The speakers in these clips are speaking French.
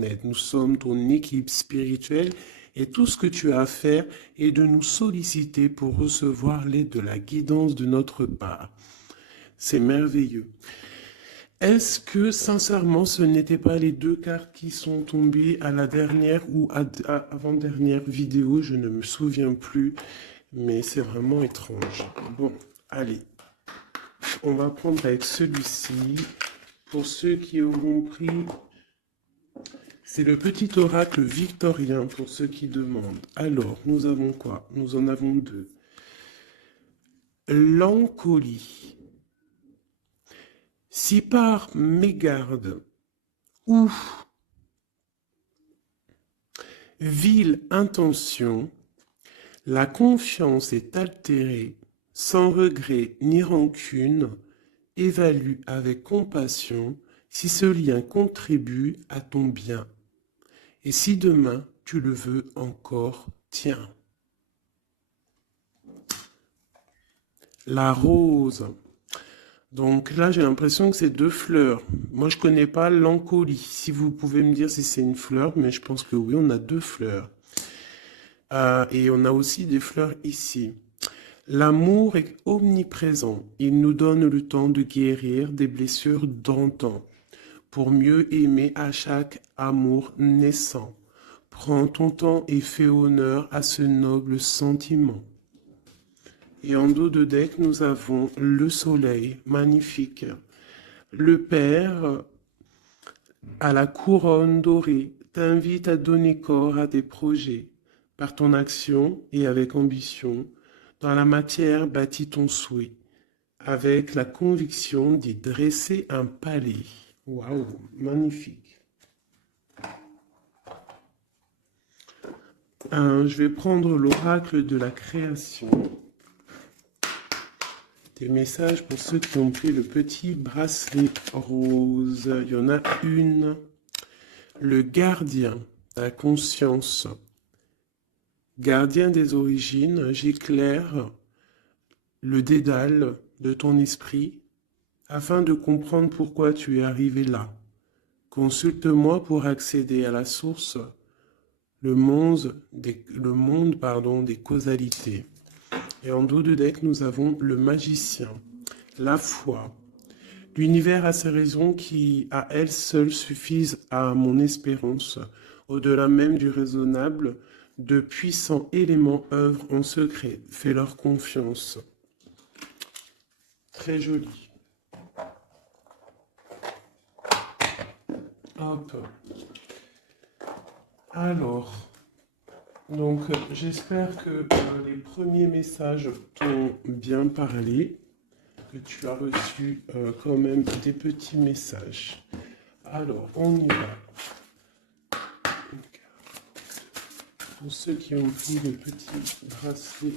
en aide. Nous sommes ton équipe spirituelle et tout ce que tu as à faire est de nous solliciter pour recevoir l'aide de la guidance de notre part. C'est merveilleux. Est-ce que, sincèrement, ce n'étaient pas les deux cartes qui sont tombées à la dernière ou avant-dernière vidéo? Je ne me souviens plus, mais c'est vraiment étrange. Bon, allez. On va prendre avec celui-ci. Pour ceux qui auront pris, c'est le petit oracle victorien pour ceux qui demandent. Alors, nous avons quoi? Nous en avons deux. L'encolie. Si par mégarde ou vile intention, la confiance est altérée, sans regret ni rancune, évalue avec compassion si ce lien contribue à ton bien. Et si demain tu le veux encore, tiens. La rose. Donc là, j'ai l'impression que c'est deux fleurs. Moi, je connais pas l'encolie. Si vous pouvez me dire si c'est une fleur, mais je pense que oui, on a deux fleurs. Et on a aussi des fleurs ici. L'amour est omniprésent. Il nous donne le temps de guérir des blessures d'antan, pour mieux aimer à chaque amour naissant. Prends ton temps et fais honneur à ce noble sentiment. Et en dos de deck, nous avons le soleil, magnifique. Le Père, à la couronne dorée, t'invite à donner corps à tes projets. Par ton action et avec ambition, dans la matière bâtis ton souhait, avec la conviction d'y dresser un palais. Waouh, magnifique. Je vais prendre l'oracle de la création. Des messages pour ceux qui ont pris le petit bracelet rose. Il y en a une. Le gardien, la conscience. Gardien des origines, j'éclaire le dédale de ton esprit afin de comprendre pourquoi tu es arrivé là. Consulte-moi pour accéder à la source, le monde des causalités. Et en dos de deck, nous avons le magicien, la foi. L'univers a ses raisons qui, à elles seules, suffisent à mon espérance. Au-delà même du raisonnable, de puissants éléments œuvrent en secret. Fais-leur confiance. Très joli. Hop. Alors, donc j'espère que les premiers messages t'ont bien parlé, que tu as reçu quand même des petits messages. Alors, on y va. Pour ceux qui ont pris le petit bracelet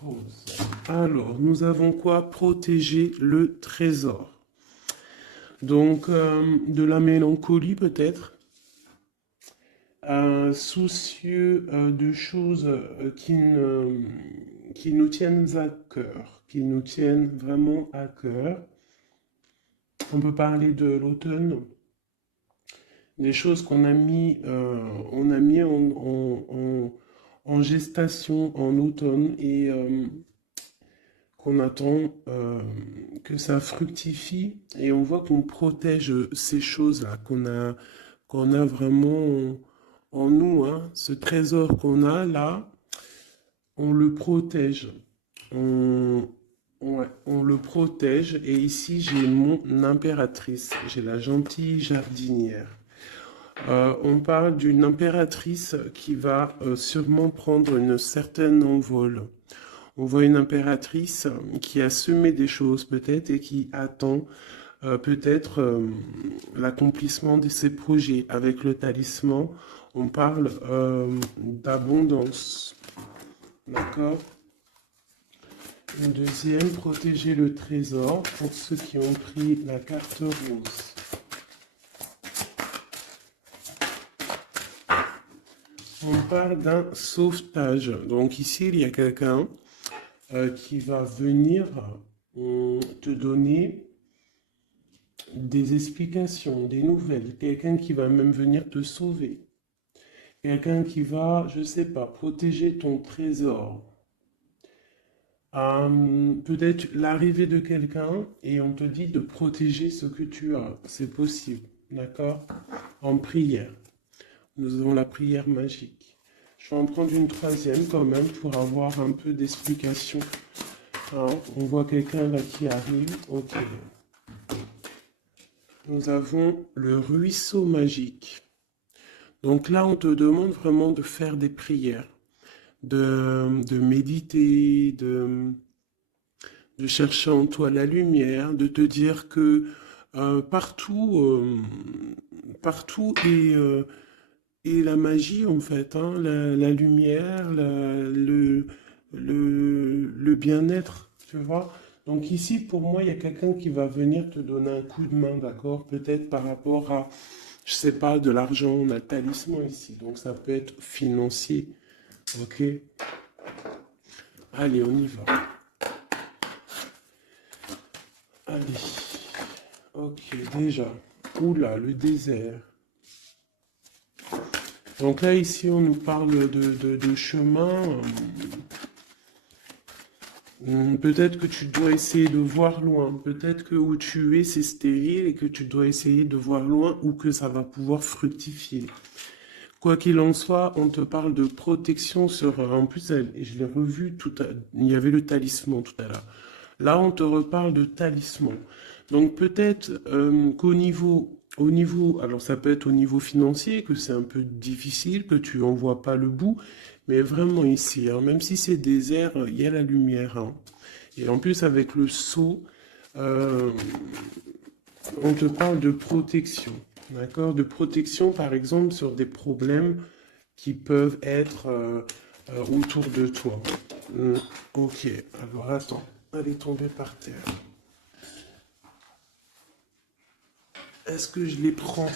rose. Alors, nous avons quoi? Protéger le trésor. Donc, de la mélancolie peut-être. Soucieux de choses qui nous tiennent à cœur, qui nous tiennent vraiment à cœur. On peut parler de l'automne, des choses qu'on a mis, en gestation en automne et qu'on attend que ça fructifie. Et on voit qu'on protège ces choses-là, qu'on a vraiment en nous, hein. Ce trésor qu'on a là, on le protège. On le protège. Et ici, j'ai mon impératrice. J'ai la gentille jardinière. On parle d'une impératrice qui va sûrement prendre une certaine envol. On voit une impératrice qui a semé des choses peut-être et qui attend peut-être l'accomplissement de ses projets. Avec le talisman, on parle d'abondance. D'accord? Une deuxième, protéger le trésor pour ceux qui ont pris la carte rose. On parle d'un sauvetage. Donc ici, il y a quelqu'un qui va venir te donner des explications, des nouvelles, quelqu'un qui va même venir te sauver, quelqu'un qui va, je sais pas, protéger ton trésor. Peut-être l'arrivée de quelqu'un et on te dit de protéger ce que tu as. C'est possible, d'accord? En prière. Nous avons la prière magique. Je vais en prendre une troisième quand même pour avoir un peu d'explication. Hein, on voit quelqu'un là qui arrive. Ok. Nous avons le ruisseau magique. Donc là, on te demande vraiment de faire des prières, de méditer, de chercher en toi la lumière, de te dire que partout est la magie en fait, hein, la lumière, le bien-être, tu vois. Donc ici, pour moi, il y a quelqu'un qui va venir te donner un coup de main, d'accord? Peut-être par rapport à, je sais pas, de l'argent, on a le talisman ici, donc ça peut être financier, ok? Allez, on y va. Allez, ok, déjà. Oula, le désert. Donc là, ici, on nous parle de chemin. Peut-être que tu dois essayer de voir loin. Peut-être que où tu es, c'est stérile et que tu dois essayer de voir loin ou que ça va pouvoir fructifier. Quoi qu'il en soit, on te parle de protection sur... En plus, je l'ai revu il y avait le talisman tout à l'heure. Là, on te reparle de talisman. Donc peut-être alors ça peut être au niveau financier, que c'est un peu difficile, que tu en vois pas le bout, mais vraiment ici, hein, même si c'est désert, il y a la lumière. Hein. Et en plus, avec le sceau, euh, on te parle de protection. D'accord? De protection, par exemple, sur des problèmes qui peuvent être autour de toi. Ok, alors attends, elle est tombée par terre. Est-ce que je les prends?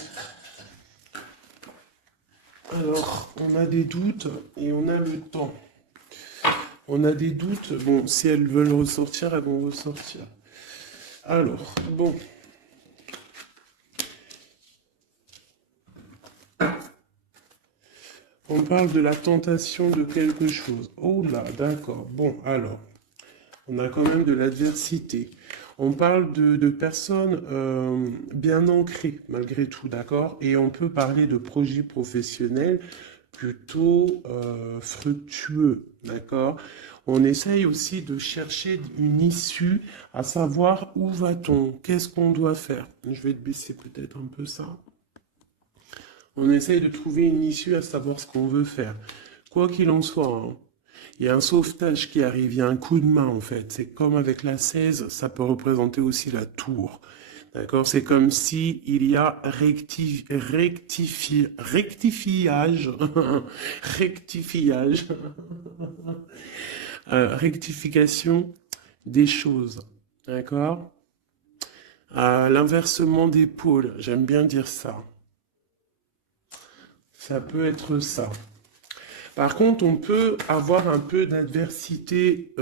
Alors, on a des doutes et on a le temps. On a des doutes, bon, si elles veulent ressortir, elles vont ressortir. Alors, bon. On parle de la tentation de quelque chose. Oh là, d'accord. Bon, alors, on a quand même de l'adversité. On parle de personnes bien ancrées, malgré tout, d'accord? Et on peut parler de projets professionnels plutôt fructueux, d'accord? On essaye aussi de chercher une issue, à savoir où va-t-on, qu'est-ce qu'on doit faire. Je vais te baisser peut-être un peu ça. On essaye de trouver une issue à savoir ce qu'on veut faire. Quoi qu'il en soit, hein, il y a un sauvetage qui arrive, il y a un coup de main en fait. C'est comme avec la 16, ça peut représenter aussi la tour. D'accord? C'est comme si il y a rectifiage, rectifiage, rectification des choses. D'accord? L'inversement des pôles, j'aime bien dire ça. Ça peut être ça. Par contre, on peut avoir un peu d'adversité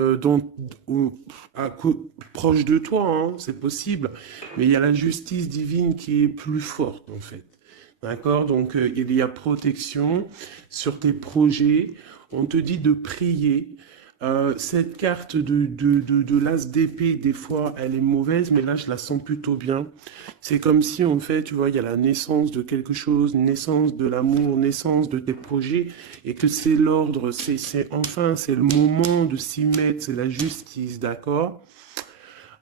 proche de toi, hein, c'est possible. Mais il y a la justice divine qui est plus forte, en fait. D'accord? Donc, il y a protection sur tes projets. On te dit de prier. Cette carte de l'as d'épée, des fois, elle est mauvaise, mais là, je la sens plutôt bien. C'est comme si, en fait, tu vois, il y a la naissance de quelque chose, naissance de l'amour, naissance de tes projets, et que c'est l'ordre, enfin, c'est le moment de s'y mettre, c'est la justice, d'accord?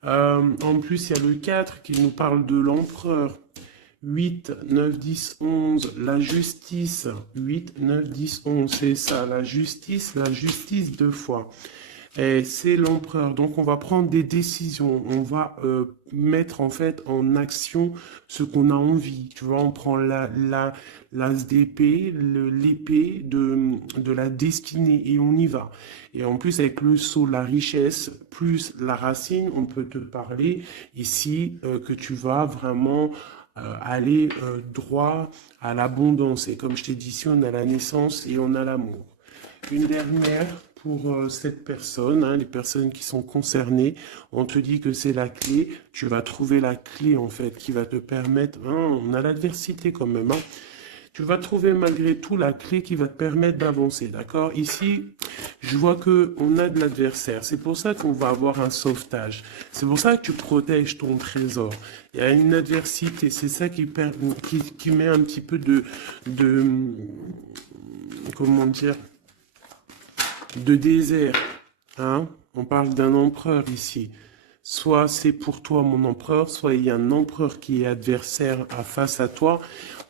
En plus, il y a le 4 qui nous parle de l'empereur. 8, 9, 10, 11, la justice. 8, 9, 10, 11, c'est ça, la justice deux fois. Et c'est l'empereur. Donc on va prendre des décisions. On va mettre en fait en action ce qu'on a envie. Tu vois, on prend l'as d'épée, l'épée de la destinée et on y va. Et en plus avec le sceau, la richesse, plus la racine, on peut te parler ici que tu vas vraiment aller droit à l'abondance. Et comme je t'ai dit ici, on a la naissance et on a l'amour. Une dernière pour cette personne, hein, les personnes qui sont concernées. On te dit que c'est la clé. Tu vas trouver la clé, en fait, qui va te permettre... hein, on a l'adversité quand même, hein. Tu vas trouver malgré tout la clé qui va te permettre d'avancer, d'accord? Ici, je vois que on a de l'adversaire. C'est pour ça qu'on va avoir un sauvetage. C'est pour ça que tu protèges ton trésor. Il y a une adversité. C'est ça qui met un petit peu de comment dire, de désert, hein? On parle d'un empereur ici. Soit c'est pour toi mon empereur, soit il y a un empereur qui est adversaire face à toi.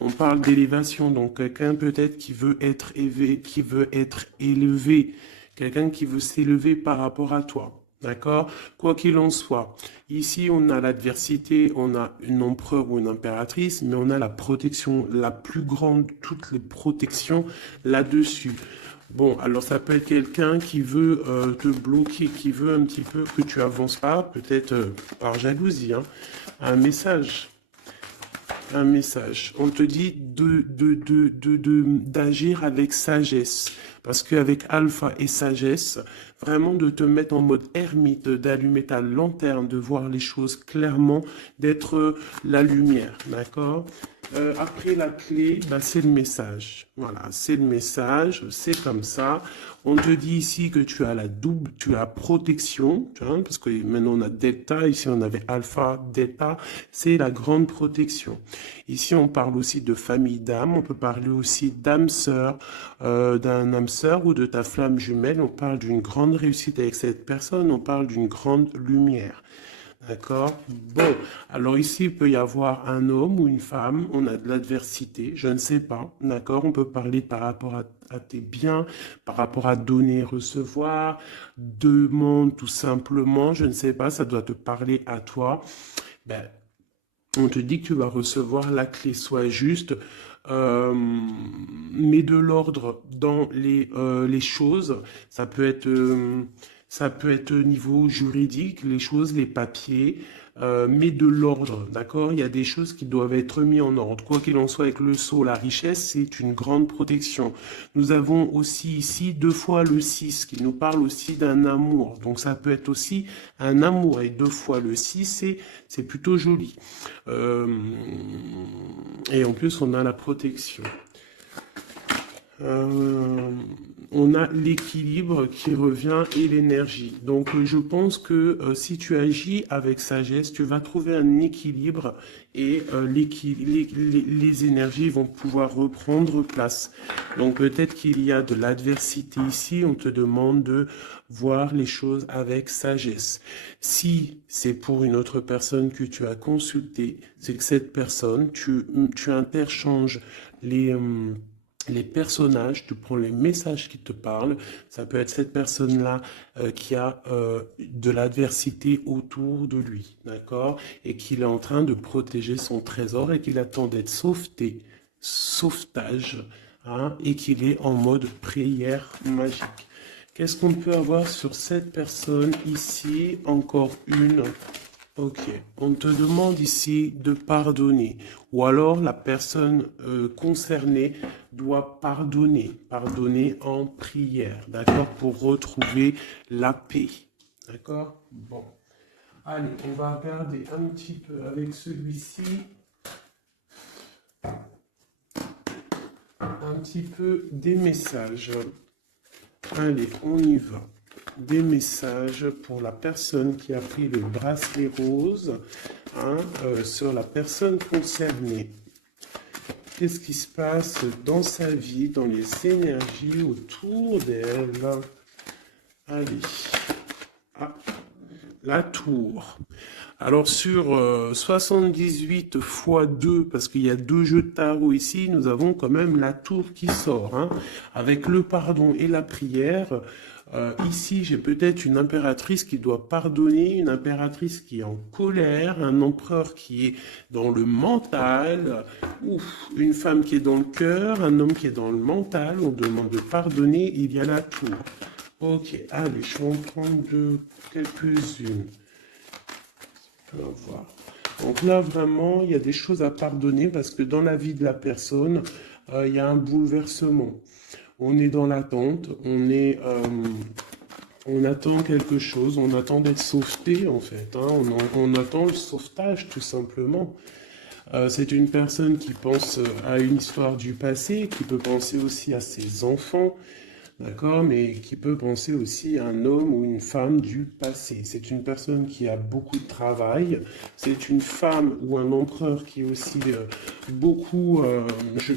On parle d'élévation, donc quelqu'un peut-être qui veut être élevé, quelqu'un qui veut s'élever par rapport à toi. D'accord? Quoi qu'il en soit, ici on a l'adversité, on a une empereur ou une impératrice, mais on a la protection la plus grande, toutes les protections là-dessus. Bon, alors ça peut être quelqu'un qui veut te bloquer, qui veut un petit peu que tu avances pas, peut-être par jalousie, hein. Un message. Un message. On te dit d'agir avec sagesse. Parce qu'avec alpha et sagesse, vraiment de te mettre en mode ermite, d'allumer ta lanterne, de voir les choses clairement, d'être la lumière, d'accord? Après la clé, bah, c'est le message. Voilà, c'est le message, c'est comme ça. On te dit ici que tu as tu as protection, hein, parce que maintenant on a delta, ici on avait alpha, delta, c'est la grande protection. Ici on parle aussi de famille d'âme, on peut parler aussi d'âme sœur, d'un âme sœur ou de ta flamme jumelle. On parle d'une grande réussite avec cette personne, on parle d'une grande lumière. D'accord? Bon, alors ici, il peut y avoir un homme ou une femme, on a de l'adversité, je ne sais pas, d'accord? On peut parler par rapport à tes biens, par rapport à donner, recevoir, demande tout simplement, je ne sais pas, ça doit te parler à toi. Ben, on te dit que tu vas recevoir la clé, soit juste, mets de l'ordre dans les choses, ça peut être au niveau juridique, les choses, les papiers, mais de l'ordre, d'accord? Il y a des choses qui doivent être mises en ordre. Quoi qu'il en soit, avec le sceau, la richesse, c'est une grande protection. Nous avons aussi ici 2 fois le 6, qui nous parle aussi d'un amour. Donc ça peut être aussi un amour, et 2 fois le 6, c'est plutôt joli. Et en plus, on a la protection. On a l'équilibre qui revient et l'énergie. Donc je pense que si tu agis avec sagesse, tu vas trouver un équilibre et les énergies vont pouvoir reprendre place. Donc peut-être qu'il y a de l'adversité ici, on te demande de voir les choses avec sagesse. Si c'est pour une autre personne que tu as consulté, c'est que cette personne, tu interchanges les personnages, tu prends les messages qui te parlent, ça peut être cette personne-là qui a de l'adversité autour de lui, d'accord? Et qu'il est en train de protéger son trésor et qu'il attend d'être sauvetage, hein, et qu'il est en mode prière magique. Qu'est-ce qu'on peut avoir sur cette personne ici? Encore une. Ok, on te demande ici de pardonner, ou alors la personne concernée doit pardonner en prière, d'accord, pour retrouver la paix, d'accord? Bon, allez, on va regarder un petit peu avec celui-ci, un petit peu des messages. Allez, on y va. Des messages pour la personne qui a pris le bracelet rose, hein, sur la personne concernée. Qu'est-ce qui se passe dans sa vie, dans les énergies autour d'elle? Allez. Ah, la tour. Alors sur 78 x 2, parce qu'il y a 2 jeux de tarot ici, nous avons quand même la tour qui sort, hein, avec le pardon et la prière. Ici, j'ai peut-être une impératrice qui doit pardonner, une impératrice qui est en colère, un empereur qui est dans le mental, une femme qui est dans le cœur, un homme qui est dans le mental. On demande de pardonner, il y a la tour. Ok, allez, je vais en prendre quelques-unes. On va voir. Donc là, vraiment, il y a des choses à pardonner parce que dans la vie de la personne, il y a un bouleversement. On est dans l'attente, on attend quelque chose, on attend d'être sauveté en fait, hein. On attend le sauvetage tout simplement. C'est une personne qui pense à une histoire du passé, qui peut penser aussi à ses enfants, d'accord, mais qui peut penser aussi à un homme ou une femme du passé. C'est une personne qui a beaucoup de travail, c'est une femme ou un empereur qui est aussi beaucoup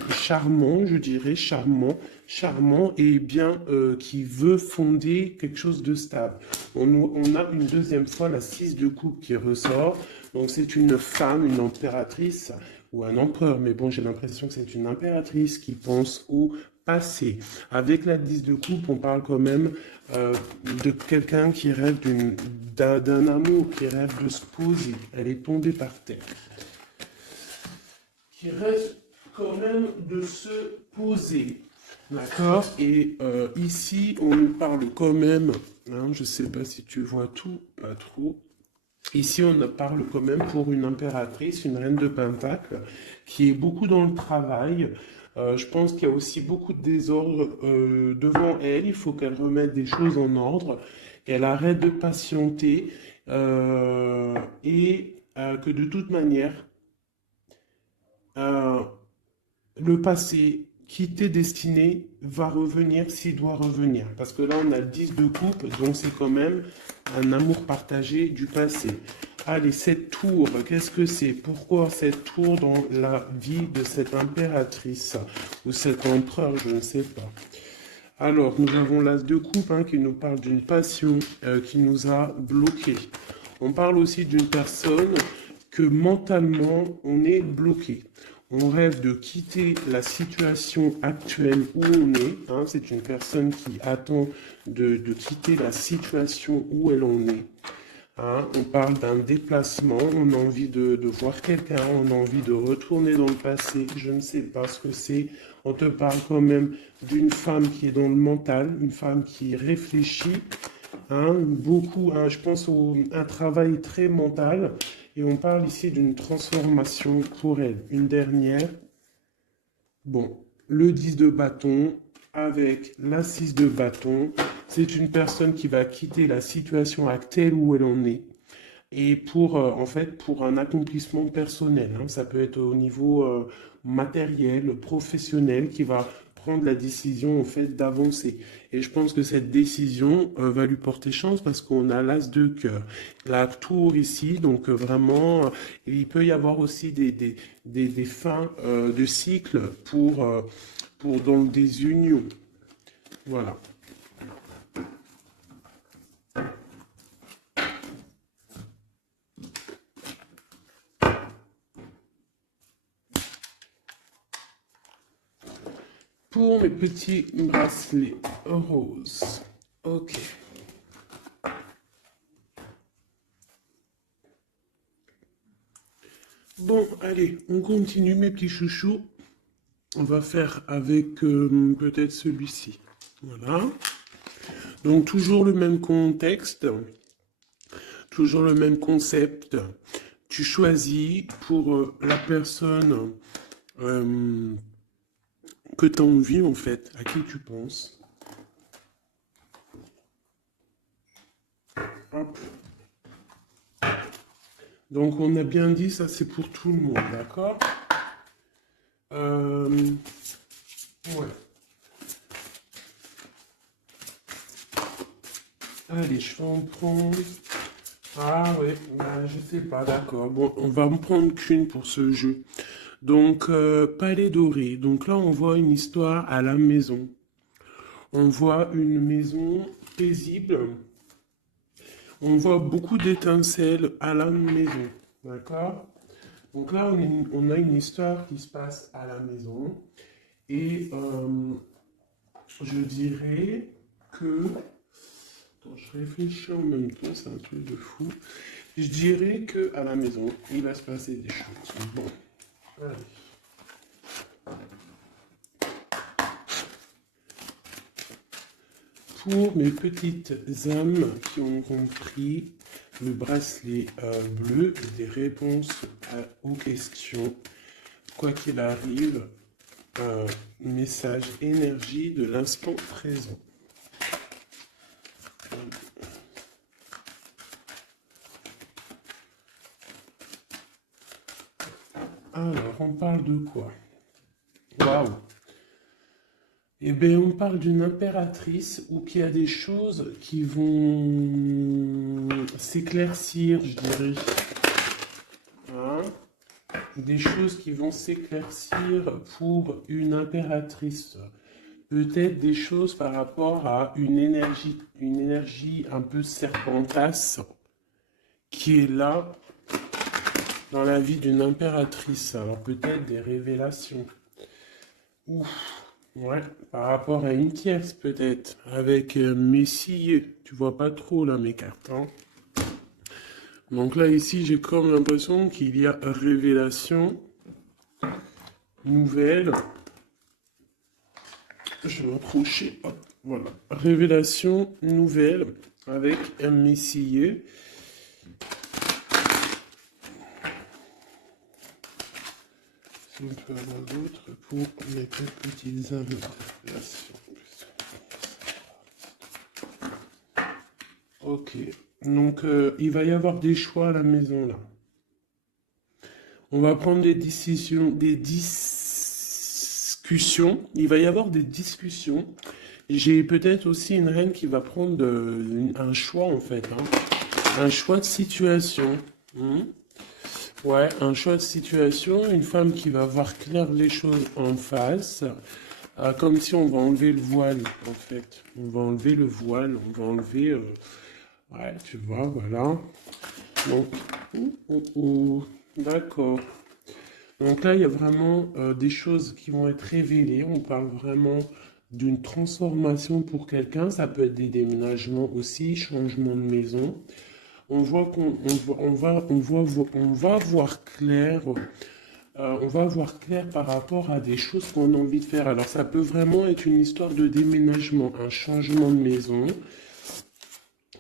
charmant, je dirais, charmant et bien qui veut fonder quelque chose de stable. On a une deuxième fois la 6 de coupe qui ressort, donc c'est une femme, une impératrice ou un empereur, mais bon, j'ai l'impression que c'est une impératrice qui pense au passé. Avec la 10 de coupe, on parle quand même de quelqu'un qui rêve d'un amour, qui rêve de se poser. Elle est tombée par terre. Qui rêve quand même de se poser. D'accord. Et ici, on nous parle quand même, hein, je ne sais pas si tu vois tout, pas trop. Ici, on parle quand même pour une impératrice, une reine de Pentacle, qui est beaucoup dans le travail. Je pense qu'il y a aussi beaucoup de désordre devant elle. Il faut qu'elle remette des choses en ordre, qu'elle arrête de patienter et que de toute manière, euh, le passé qui t'est destiné va revenir s'il doit revenir. Parce que là, on a le 10 de coupe, donc c'est quand même un amour partagé du passé. Allez, cette tour, qu'est-ce que c'est? Pourquoi cette tour dans la vie de cette impératrice ou cet empereur, je ne sais pas. Alors, nous avons l'as de coupe hein, qui nous parle d'une passion qui nous a bloqués. On parle aussi d'une personne que mentalement, on est bloqué. On rêve de quitter la situation actuelle où on est. Hein, c'est une personne qui attend de quitter la situation où elle en est. Hein, on parle d'un déplacement, on a envie de voir quelqu'un, on a envie de retourner dans le passé. Je ne sais pas ce que c'est. On te parle quand même d'une femme qui est dans le mental, une femme qui réfléchit. Hein, beaucoup, hein, je pense à un travail très mental. Et on parle ici d'une transformation pour elle. Une dernière. Bon, le 10 de bâton avec la 6 de bâton. C'est une personne qui va quitter la situation actuelle où elle en est. Et pour, en fait, pour un accomplissement personnel. Hein. Ça peut être au niveau matériel, professionnel, qui va prendre la décision, en fait, d'avancer. Et je pense que cette décision va lui porter chance parce qu'on a l'as de cœur. La tour ici, donc vraiment, il peut y avoir aussi des fins de cycle pour dans des unions. Voilà. Pour mes petits bracelets roses. Ok. Bon, allez, on continue mes petits chouchous. On va faire avec peut-être celui-ci. Voilà. Donc toujours le même contexte, toujours le même concept. Tu choisis pour la personne que tu as envie en fait, à qui tu penses. Hop. Donc on a bien dit, ça c'est pour tout le monde, d'accord? Ouais. Allez, je vais en prendre. Ah ouais, bah, je sais pas, d'accord. Bon, on va en prendre qu'une pour ce jeu. Donc, palais doré. Donc là, on voit une histoire à la maison. On voit une maison paisible. On voit beaucoup d'étincelles à la maison. D'accord? Donc là, on a une histoire qui se passe à la maison. Et je dirais que... Attends, je réfléchis en même temps, c'est un truc de fou. Je dirais que à la maison, il va se passer des choses. Bon, allez. Pour mes petites âmes qui ont compris le bracelet bleu, des réponses aux questions, quoi qu'il arrive, message énergie de l'instant présent. Alors, on parle de quoi? Waouh! Eh bien, on parle d'une impératrice où qu'il y a des choses qui vont s'éclaircir, je dirais. Hein? Des choses qui vont s'éclaircir pour une impératrice. Peut-être des choses par rapport à une énergie un peu serpentasse qui est là dans la vie d'une impératrice. Alors peut-être des révélations. Ouf, ouais, par rapport à une tierce peut-être, avec Messier. Tu vois pas trop là mes cartes. Hein. Donc là ici j'ai comme l'impression qu'il y a révélation nouvelle. Je vais m'approcher, hop, voilà. Révélation nouvelle avec un Messier. Si on peut avoir d'autres pour les petites interpellations. Ok, donc il va y avoir des choix à la maison là. On va prendre des décisions, des discussions. Il va y avoir des discussions. J'ai peut-être aussi une reine qui va prendre un choix en fait. Hein. Un choix de situation. Ouais, un choix de situation. Une femme qui va voir clair les choses en face. Comme si on va enlever le voile en fait. On va enlever le voile. On va enlever... ouais, tu vois, voilà. Donc... D'accord. Donc là, il y a vraiment des choses qui vont être révélées. On parle vraiment d'une transformation pour quelqu'un. Ça peut être des déménagements aussi, changement de maison. On voit on va voir clair. On va voir clair par rapport à des choses qu'on a envie de faire. Alors ça peut vraiment être une histoire de déménagement, un changement de maison,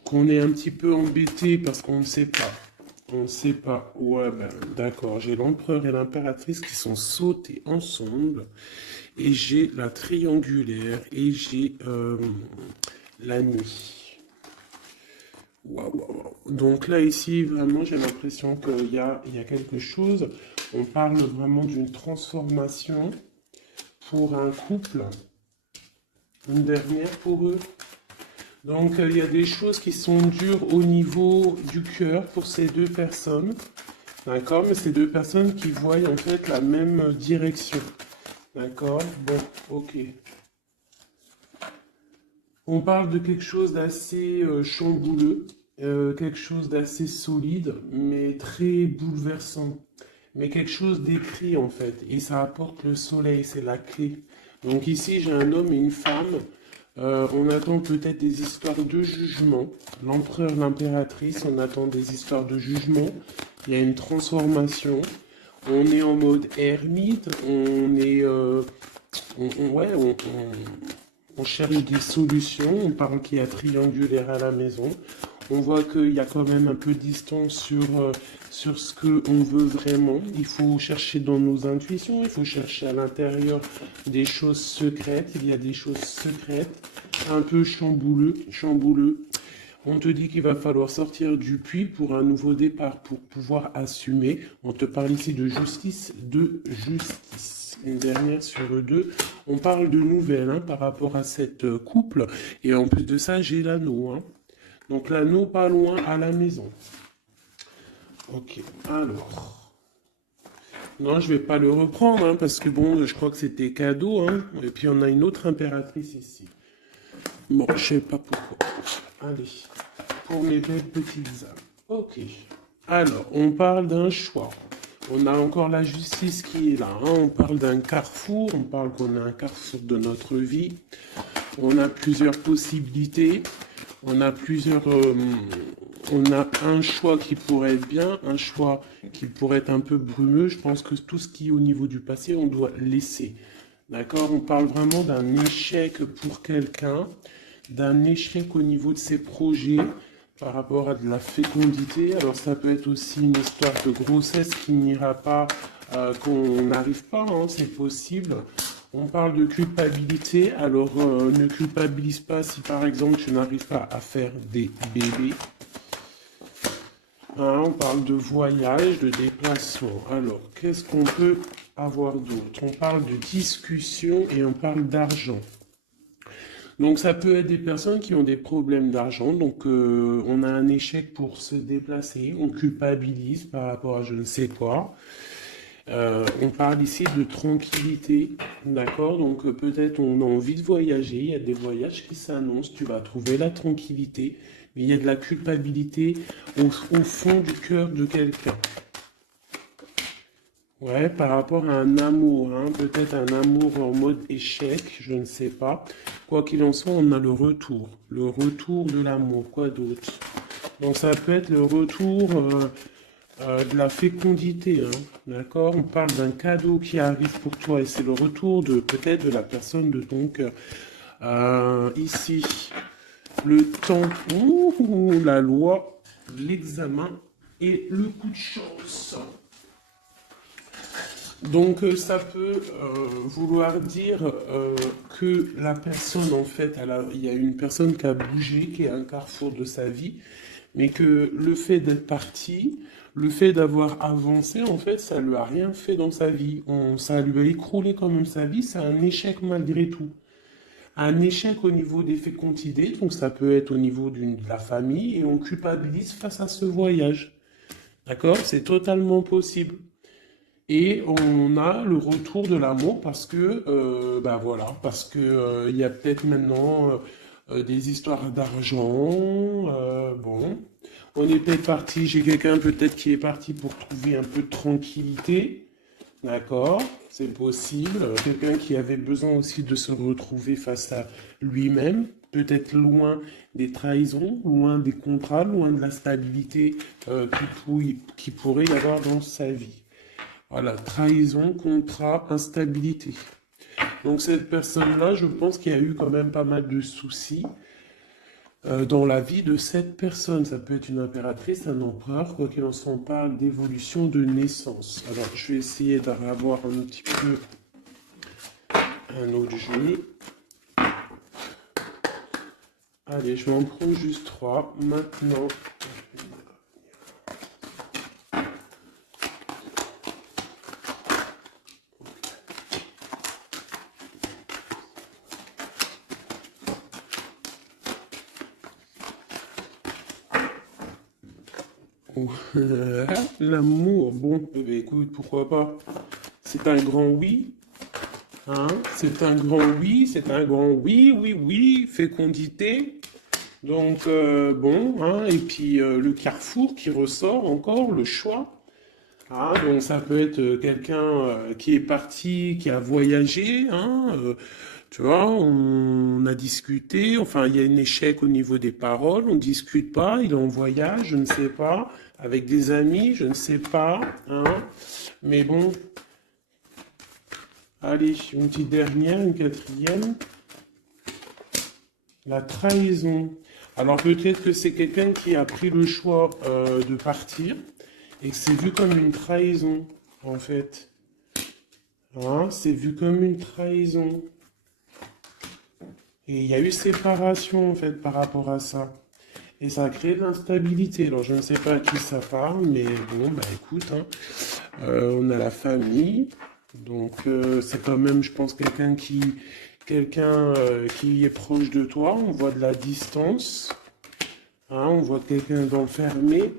qu'on est un petit peu embêté parce qu'on ne sait pas. On ne sait pas. Ouais, ben, d'accord. J'ai l'empereur et l'impératrice qui sont sautés ensemble. Et j'ai la triangulaire. Et j'ai la nuit. Waouh, waouh. Donc là, ici, vraiment, j'ai l'impression qu'il y a quelque chose. On parle vraiment d'une transformation pour un couple. Une dernière pour eux. Donc, il y a des choses qui sont dures au niveau du cœur pour ces deux personnes. D'accord? Mais ces deux personnes qui voient en fait la même direction. D'accord? Bon, ok. On parle de quelque chose d'assez chambouleux, quelque chose d'assez solide, mais très bouleversant. Mais quelque chose d'écrit en fait. Et ça apporte le soleil, c'est la clé. Donc ici, j'ai un homme et une femme. On attend peut-être des histoires de jugement. L'empereur, l'impératrice, on attend des histoires de jugement. Il y a une transformation. On est en mode ermite. On est... ouais, on cherche des solutions. On parle qu'il y a triangulaire à la maison. On voit qu'il y a quand même un peu de distance sur ce qu'on veut vraiment. Il faut chercher dans nos intuitions, il faut chercher à l'intérieur des choses secrètes. Il y a des choses secrètes, un peu chambouleux. On te dit qu'il va falloir sortir du puits pour un nouveau départ, pour pouvoir assumer. On te parle ici de justice, Une dernière sur deux. On parle de nouvelles hein, par rapport à cette couple. Et en plus de ça, j'ai l'anneau. Hein. Donc l'anneau pas loin à la maison. Ok, alors. Non, je vais pas le reprendre, hein, parce que bon, je crois que c'était cadeau. Hein, et puis on a une autre impératrice ici. Bon, je sais pas pourquoi. Allez, pour mes belles petites âmes. Ok. Alors, on parle d'un choix. On a encore la justice qui est là. Hein. On parle d'un carrefour. On parle qu'on a un carrefour de notre vie. On a plusieurs possibilités. On a on a un choix qui pourrait être bien, un choix qui pourrait être un peu brumeux. Je pense que tout ce qui est au niveau du passé, on doit laisser. D'accord? On parle vraiment d'un échec pour quelqu'un, d'un échec au niveau de ses projets par rapport à de la fécondité. Alors ça peut être aussi une histoire de grossesse qui n'ira pas, qu'on n'arrive pas, hein, c'est possible. On parle de culpabilité, alors ne culpabilise pas si par exemple tu n'arrives pas à faire des bébés. Hein, on parle de voyage, de déplacement. Alors, qu'est-ce qu'on peut avoir d'autre? On parle de discussion et on parle d'argent. Donc ça peut être des personnes qui ont des problèmes d'argent, donc on a un échec pour se déplacer, on culpabilise par rapport à je ne sais quoi. On parle ici de tranquillité, d'accord? Donc peut-être on a envie de voyager, il y a des voyages qui s'annoncent, tu vas trouver la tranquillité, mais il y a de la culpabilité au fond du cœur de quelqu'un. Ouais, par rapport à un amour, hein, peut-être un amour en mode échec, je ne sais pas. Quoi qu'il en soit, on a le retour de l'amour, quoi d'autre? Donc ça peut être le retour de la fécondité, hein, d'accord? On parle d'un cadeau qui arrive pour toi et c'est le retour de peut-être de la personne de ton cœur. Ici, le temps, la loi, l'examen et le coup de chance. Donc ça peut vouloir dire que la personne, en fait, il y a une personne qui a bougé, qui est à un carrefour de sa vie, mais que le fait d'être parti, le fait d'avoir avancé, en fait, ça lui a rien fait dans sa vie. Ça lui a écroulé quand même sa vie, c'est un échec malgré tout. Un échec au niveau des fécondités, donc ça peut être au niveau de la famille, et on culpabilise face à ce voyage. D'accord? C'est totalement possible. Et on a le retour de l'amour parce que, bah voilà, parce que il y a peut-être maintenant des histoires d'argent. Bon, on est peut-être parti, j'ai quelqu'un peut-être qui est parti pour trouver un peu de tranquillité. D'accord, c'est possible. Quelqu'un qui avait besoin aussi de se retrouver face à lui-même, peut-être loin des trahisons, loin des contrats, loin de la stabilité qui pourrait y avoir dans sa vie. Voilà, trahison, contrat, instabilité. Donc cette personne-là, je pense qu'il y a eu quand même pas mal de soucis dans la vie de cette personne. Ça peut être une impératrice, un empereur, quoi qu'il en soit, on parle d'évolution de naissance. Alors je vais essayer d'avoir un petit peu un autre jeu. Allez, je vais en prendre juste 3. Maintenant, l'amour, bon, eh bien, écoute, pourquoi pas. C'est un grand oui, hein, c'est un grand oui, c'est un grand oui, oui, oui, fécondité. Donc, bon, hein, et puis le carrefour qui ressort encore, le choix. Ah, donc ça peut être quelqu'un qui est parti, qui a voyagé, hein, tu vois, on a discuté, enfin il y a un échec au niveau des paroles, on ne discute pas, il est en voyage, je ne sais pas, avec des amis, je ne sais pas, hein, mais bon, allez, une petite dernière, une quatrième, la trahison. Alors peut-être que c'est quelqu'un qui a pris le choix de partir et que c'est vu comme une trahison, en fait. Hein, c'est vu comme une trahison. Et il y a eu séparation, en fait, par rapport à ça. Et ça a créé de l'instabilité. Alors, je ne sais pas à qui ça parle, mais bon, bah écoute, hein, on a la famille. Donc, c'est quand même, je pense, quelqu'un qui est proche de toi. On voit de la distance. Hein, on voit quelqu'un d'enfermé.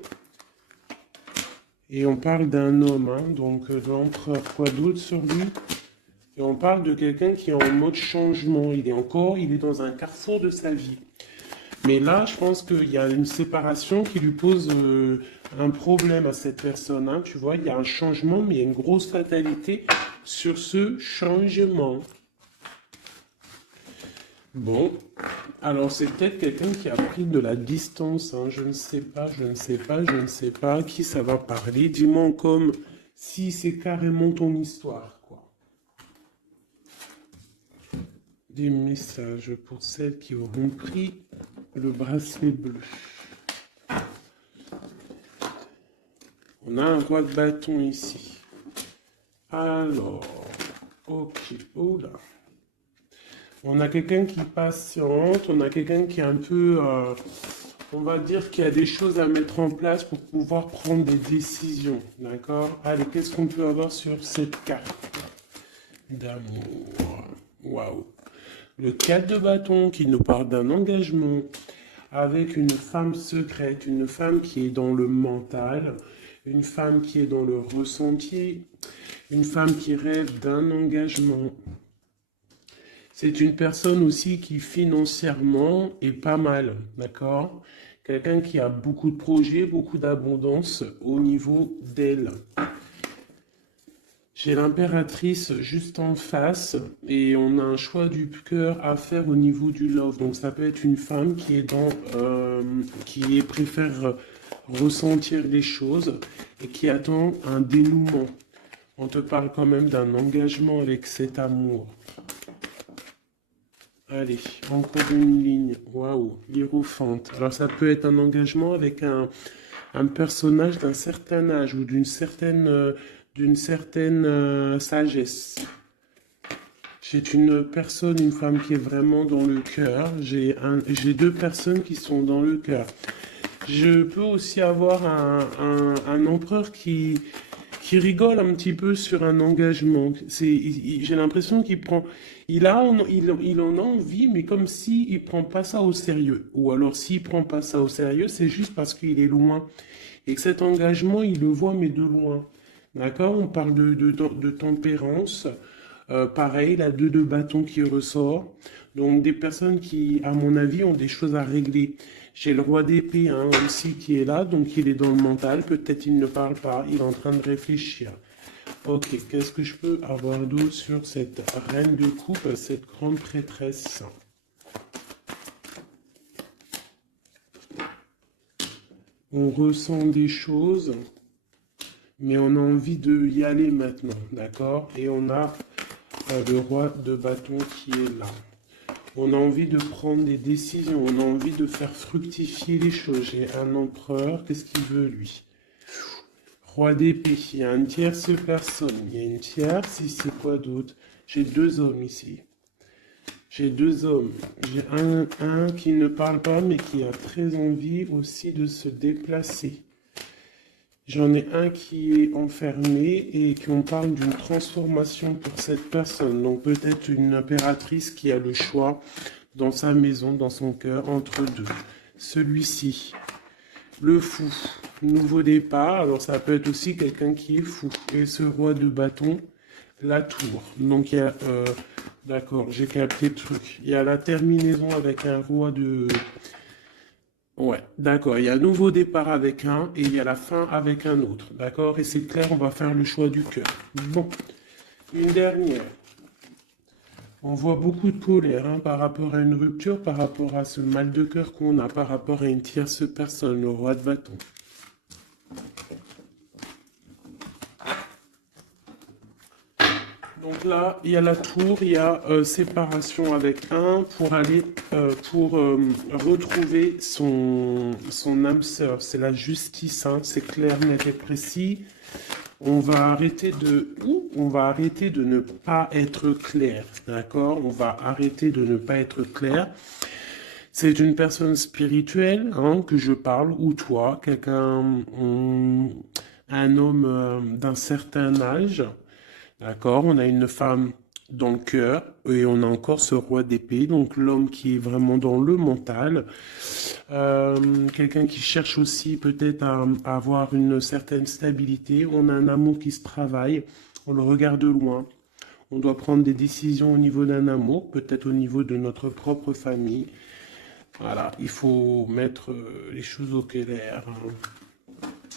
Et on parle d'un homme, hein, donc de l'empereur, quoi d'autre sur lui? Et on parle de quelqu'un qui est en mode changement. Il est dans un carrefour de sa vie. Mais là, je pense qu'il y a une séparation qui lui pose un problème à cette personne. Hein. Tu vois, il y a un changement, mais il y a une grosse fatalité sur ce changement. Bon, alors c'est peut-être quelqu'un qui a pris de la distance. Hein. Je ne sais pas, je ne sais pas, je ne sais pas à qui ça va parler. Dis-moi comme si c'est carrément ton histoire, quoi. Des messages pour celles qui auront pris le bracelet bleu. On a un roi de bâton ici. Alors, Ok, oula. On a quelqu'un qui patiente, on a quelqu'un qui est un peu, on va dire qu'il y a des choses à mettre en place pour pouvoir prendre des décisions, d'accord? Allez, qu'est-ce qu'on peut avoir sur cette carte d'amour? Waouh! Le 4 de bâton qui nous parle d'un engagement avec une femme secrète, une femme qui est dans le mental, une femme qui est dans le ressenti, une femme qui rêve d'un engagement. C'est une personne aussi qui financièrement est pas mal, d'accord? Quelqu'un qui a beaucoup de projets, beaucoup d'abondance au niveau d'elle. J'ai l'impératrice juste en face et on a un choix du cœur à faire au niveau du love. Donc ça peut être une femme qui est qui préfère ressentir les choses et qui attend un dénouement. On te parle quand même d'un engagement avec cet amour. Allez, encore une ligne. Waouh, l'hiérophante. Alors ça peut être un engagement avec un personnage d'un certain âge ou d'une certaine sagesse. J'ai une personne, une femme qui est vraiment dans le cœur. J'ai deux personnes qui sont dans le cœur. Je peux aussi avoir un empereur qui rigole un petit peu sur un engagement. J'ai l'impression qu'il prend, il en a envie, mais comme si il prend pas ça au sérieux. Ou alors s'il prend pas ça au sérieux, c'est juste parce qu'il est loin. Et que cet engagement, il le voit, mais de loin. D'accord? On parle de tempérance. Pareil, la 2 de bâton qui ressort. Donc des personnes qui, à mon avis, ont des choses à régler. J'ai le roi d'épée hein, aussi qui est là, donc il est dans le mental. Peut-être il ne parle pas, il est en train de réfléchir. Ok, qu'est-ce que je peux avoir d'autre sur cette reine de coupe, cette grande prêtresse? On ressent des choses, mais on a envie de y aller maintenant, d'accord? Et on a le roi de bâton qui est là. On a envie de prendre des décisions, on a envie de faire fructifier les choses. J'ai un empereur, qu'est-ce qu'il veut lui? Roi d'épée, il y a une tierce personne, il y a une tierce, ici quoi d'autre? J'ai deux hommes ici. J'ai deux hommes. J'ai un qui ne parle pas mais qui a très envie aussi de se déplacer. J'en ai un qui est enfermé et qu'on parle d'une transformation pour cette personne. Donc peut-être une impératrice qui a le choix dans sa maison, dans son cœur, entre deux. Celui-ci, le fou, nouveau départ. Alors ça peut être aussi quelqu'un qui est fou. Et ce roi de bâton, la tour. Donc il y a... d'accord, j'ai capté le truc. Il y a la terminaison avec un roi de... Ouais, d'accord. Il y a un nouveau départ avec un et il y a la fin avec un autre. D'accord? Et c'est clair, on va faire le choix du cœur. Bon, une dernière. On voit beaucoup de colère hein, par rapport à une rupture, par rapport à ce mal de cœur qu'on a, par rapport à une tierce personne, le roi de bâton. Donc là, il y a la tour, il y a séparation avec un pour aller, retrouver son âme sœur. C'est la justice, hein, c'est clair, net et précis. On va arrêter de ne pas être clair, d'accord? On va arrêter de ne pas être clair. C'est une personne spirituelle hein, que je parle, ou toi, un homme d'un certain âge. D'accord, on a une femme dans le cœur et on a encore ce roi d'épée, donc l'homme qui est vraiment dans le mental. Quelqu'un qui cherche aussi peut-être à avoir une certaine stabilité. On a un amour qui se travaille, on le regarde de loin. On doit prendre des décisions au niveau d'un amour, peut-être au niveau de notre propre famille. Voilà, il faut mettre les choses au clair.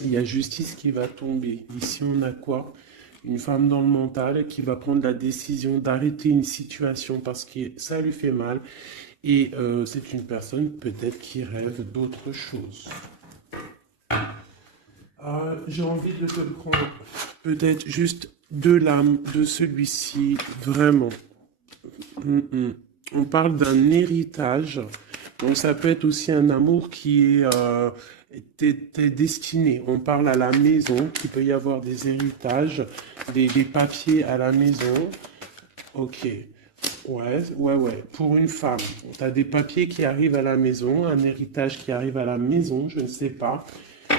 Il y a justice qui va tomber. Ici, on a quoi? Une femme dans le mental qui va prendre la décision d'arrêter une situation parce que ça lui fait mal. Et c'est une personne peut-être qui rêve d'autre chose. J'ai envie de te prendre peut-être juste de l'âme de celui-ci, vraiment. On parle d'un héritage. Donc ça peut être aussi un amour qui est t'es destiné. On parle à la maison, qu'il peut y avoir des héritages, des papiers à la maison. Ok. Ouais, ouais, ouais. Pour une femme, tu as des papiers qui arrivent à la maison, un héritage qui arrive à la maison, je ne sais pas.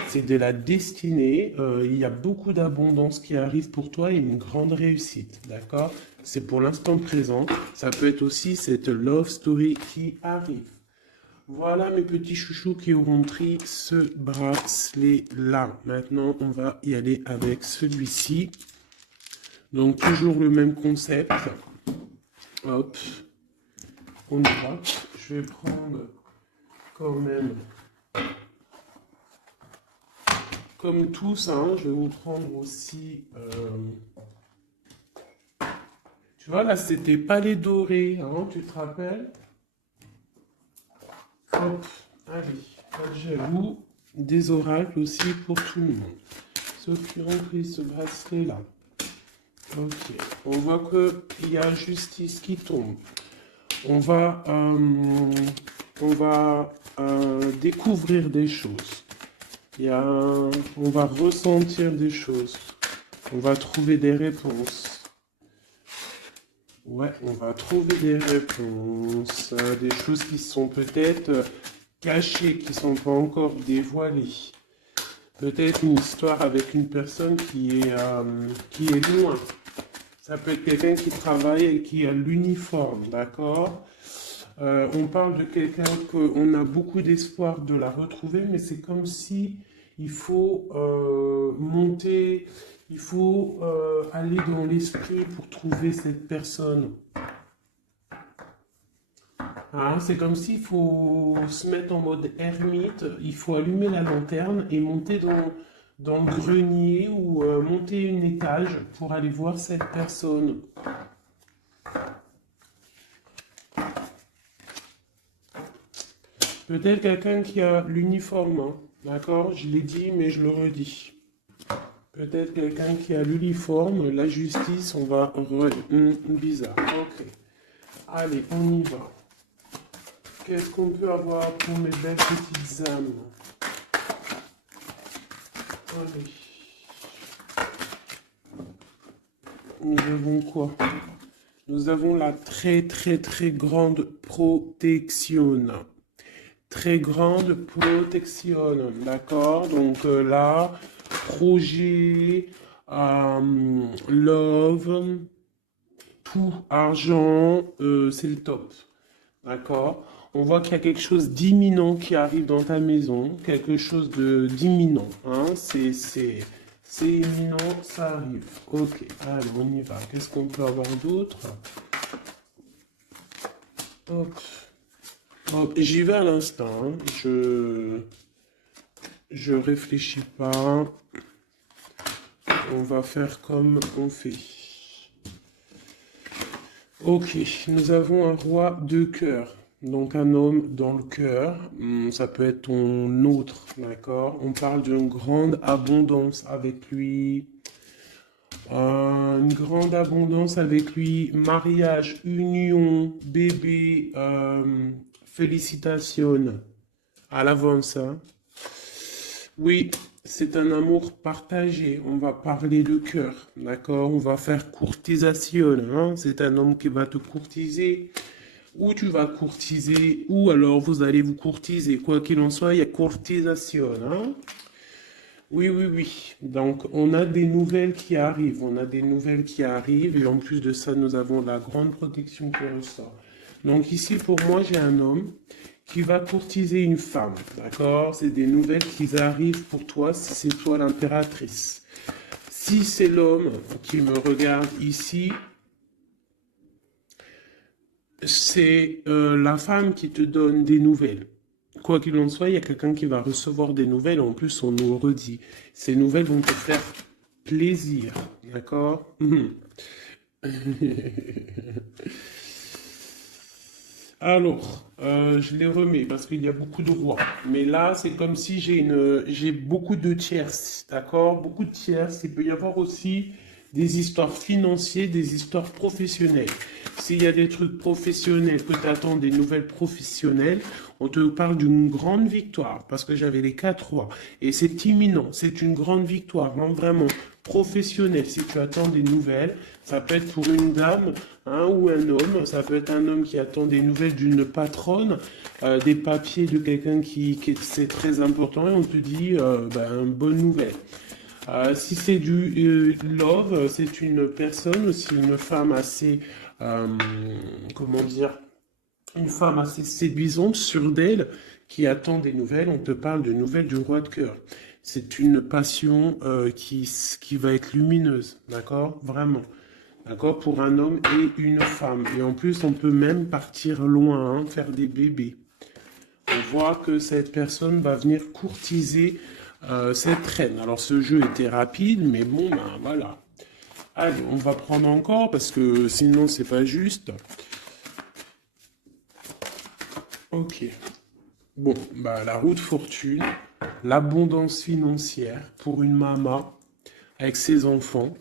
C'est de la destinée. Il y a beaucoup d'abondance qui arrive pour toi et une grande réussite. D'accord? C'est pour l'instant présent. Ça peut être aussi cette love story qui arrive. Voilà mes petits chouchous qui auront pris ce bracelet-là. Maintenant, on va y aller avec celui-ci. Donc, toujours le même concept. Hop, on y va. Je vais prendre quand même, comme tous, hein, je vais vous prendre aussi... tu vois, là, c'était pas les dorés, hein, tu te rappelles? Hop, allez, pas de jaloux. Des oracles aussi pour tout le monde. Ceux qui ont pris ce bracelet-là. Ok, on voit qu'il y a justice qui tombe. On va découvrir des choses. On va ressentir des choses. On va trouver des réponses. Ouais, on va trouver des réponses. Des choses qui sont peut-être cachées, qui ne sont pas encore dévoilées. Peut-être une histoire avec une personne qui est loin. Ça peut être quelqu'un qui travaille et qui a l'uniforme, d'accord? On parle de quelqu'un qu'on a beaucoup d'espoir de la retrouver, mais c'est comme si il faut monter, il faut aller dans l'esprit pour trouver cette personne. Hein, c'est comme s'il faut se mettre en mode ermite, il faut allumer la lanterne et monter dans le grenier ou monter une étage pour aller voir cette personne. Peut-être quelqu'un qui a l'uniforme, hein, d'accord? Je l'ai dit, mais je le redis. Peut-être quelqu'un qui a l'uniforme, la justice, on va... bizarre, ok. Allez, on y va. Qu'est-ce qu'on peut avoir pour mes belles petites âmes? Allez. Nous avons quoi? Nous avons la très très très grande protection. Très grande protection, d'accord? Donc là, projet, love, tout, argent, c'est le top, d'accord? On voit qu'il y a quelque chose d'imminent qui arrive dans ta maison, quelque chose d'imminent, hein? C'est imminent, ça arrive. Ok, allez, on y va. Qu'est-ce qu'on peut avoir d'autre? Hop. Hop, j'y vais à l'instant, hein. Je réfléchis pas. On va faire comme on fait. Ok, nous avons un roi de cœur. Donc un homme dans le cœur. Ça peut être ton autre, d'accord? On parle d'une grande abondance avec lui. Une grande abondance avec lui. Mariage, union, bébé. Félicitations. À l'avance, hein. Oui, c'est un amour partagé. On va parler de cœur, d'accord? On va faire courtisation, hein? C'est un homme qui va te courtiser, ou tu vas courtiser, ou alors vous allez vous courtiser. Quoi qu'il en soit, il y a courtisation, hein? Oui, oui, oui. Donc, on a des nouvelles qui arrivent. On a des nouvelles qui arrivent. Et en plus de ça, nous avons la grande protection qui ressort. Donc, ici, pour moi, j'ai un homme qui va courtiser une femme. D'accord? C'est des nouvelles qui arrivent pour toi si c'est toi l'impératrice. Si c'est l'homme qui me regarde ici, c'est la femme qui te donne des nouvelles. Quoi qu'il en soit, il y a quelqu'un qui va recevoir des nouvelles. En plus, on nous redit. Ces nouvelles vont te faire plaisir. D'accord? Alors, je les remets parce qu'il y a beaucoup de rois. Mais là, c'est comme si j'ai beaucoup de tierces. D'accord? Beaucoup de tierces. Il peut y avoir aussi des histoires financières, des histoires professionnelles. S'il y a des trucs professionnels, que tu attends des nouvelles professionnelles, on te parle d'une grande victoire, parce que j'avais les 4 rois. Et c'est imminent, c'est une grande victoire, hein, vraiment. Professionnel, si tu attends des nouvelles, ça peut être pour une dame hein, ou un homme, ça peut être un homme qui attend des nouvelles d'une patronne, des papiers de quelqu'un c'est très important et on te dit bonne nouvelle. Si c'est du love, c'est une personne aussi, une femme assez, euh, comment dire, une femme assez séduisante, sûre d'elle, qui attend des nouvelles. On te parle de nouvelles du roi de cœur. C'est une passion qui va être lumineuse, d'accord? Vraiment. D'accord? Pour un homme et une femme. Et en plus, on peut même partir loin, hein, faire des bébés. On voit que cette personne va venir courtiser cette reine. Alors, ce jeu était rapide, mais bon, ben voilà. Allez, on va prendre encore parce que sinon, c'est pas juste. Ok. Bon, bah, la roue de fortune, l'abondance financière pour une maman avec ses enfants.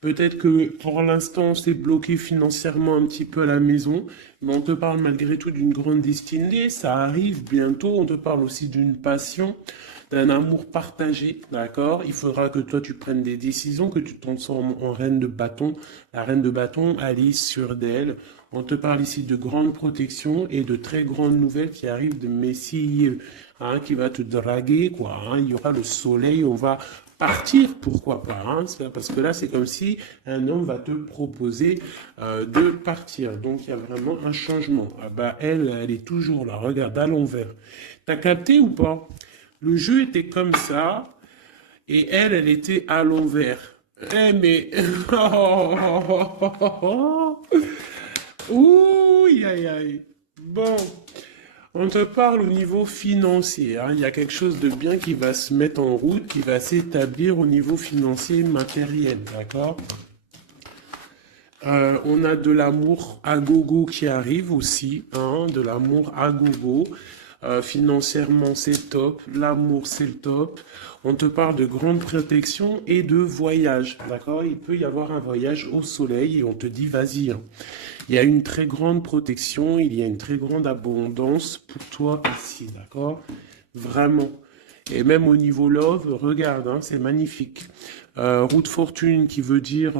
Peut-être que pour l'instant, c'est bloqué financièrement un petit peu à la maison, mais on te parle malgré tout d'une grande destinée. Ça arrive bientôt. On te parle aussi d'une passion, d'un amour partagé, d'accord? Il faudra que toi, tu prennes des décisions, que tu te transformes en reine de bâton. La reine de bâton, Alice sur d'elle. On te parle ici de grande protection et de très grandes nouvelles qui arrivent de Messie, hein, qui va te draguer, quoi. Hein. Il y aura le soleil, on va partir, pourquoi pas, hein, parce que là, c'est comme si un homme va te proposer de partir. Donc, il y a vraiment un changement. Ah bah, elle est toujours là. Regarde, à l'envers. T'as capté ou pas? Le jeu était comme ça, et elle était à l'envers. Eh, mais... Ouh, aïe, aïe. Bon, on te parle au niveau financier. Hein. Il y a quelque chose de bien qui va se mettre en route, qui va s'établir au niveau financier matériel, d'accord? On a de l'amour à gogo qui arrive aussi, hein, de l'amour à gogo. Financièrement, c'est top. L'amour, c'est le top. On te parle de grande protection et de voyage, d'accord? Il peut y avoir un voyage au soleil et on te dit, vas-y. Hein. Il y a une très grande protection, il y a une très grande abondance pour toi ici, d'accord? Vraiment. Et même au niveau love, regarde, hein, c'est magnifique. Roue de fortune qui veut dire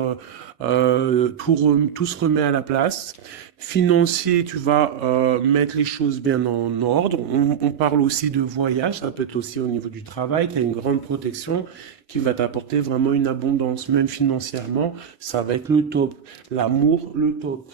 tout se remet à la place. Financier, tu vas mettre les choses bien en ordre. On parle aussi de voyage, ça peut être aussi au niveau du travail, tu as une grande protection qui va t'apporter vraiment une abondance, même financièrement, ça va être le top. L'amour, le top.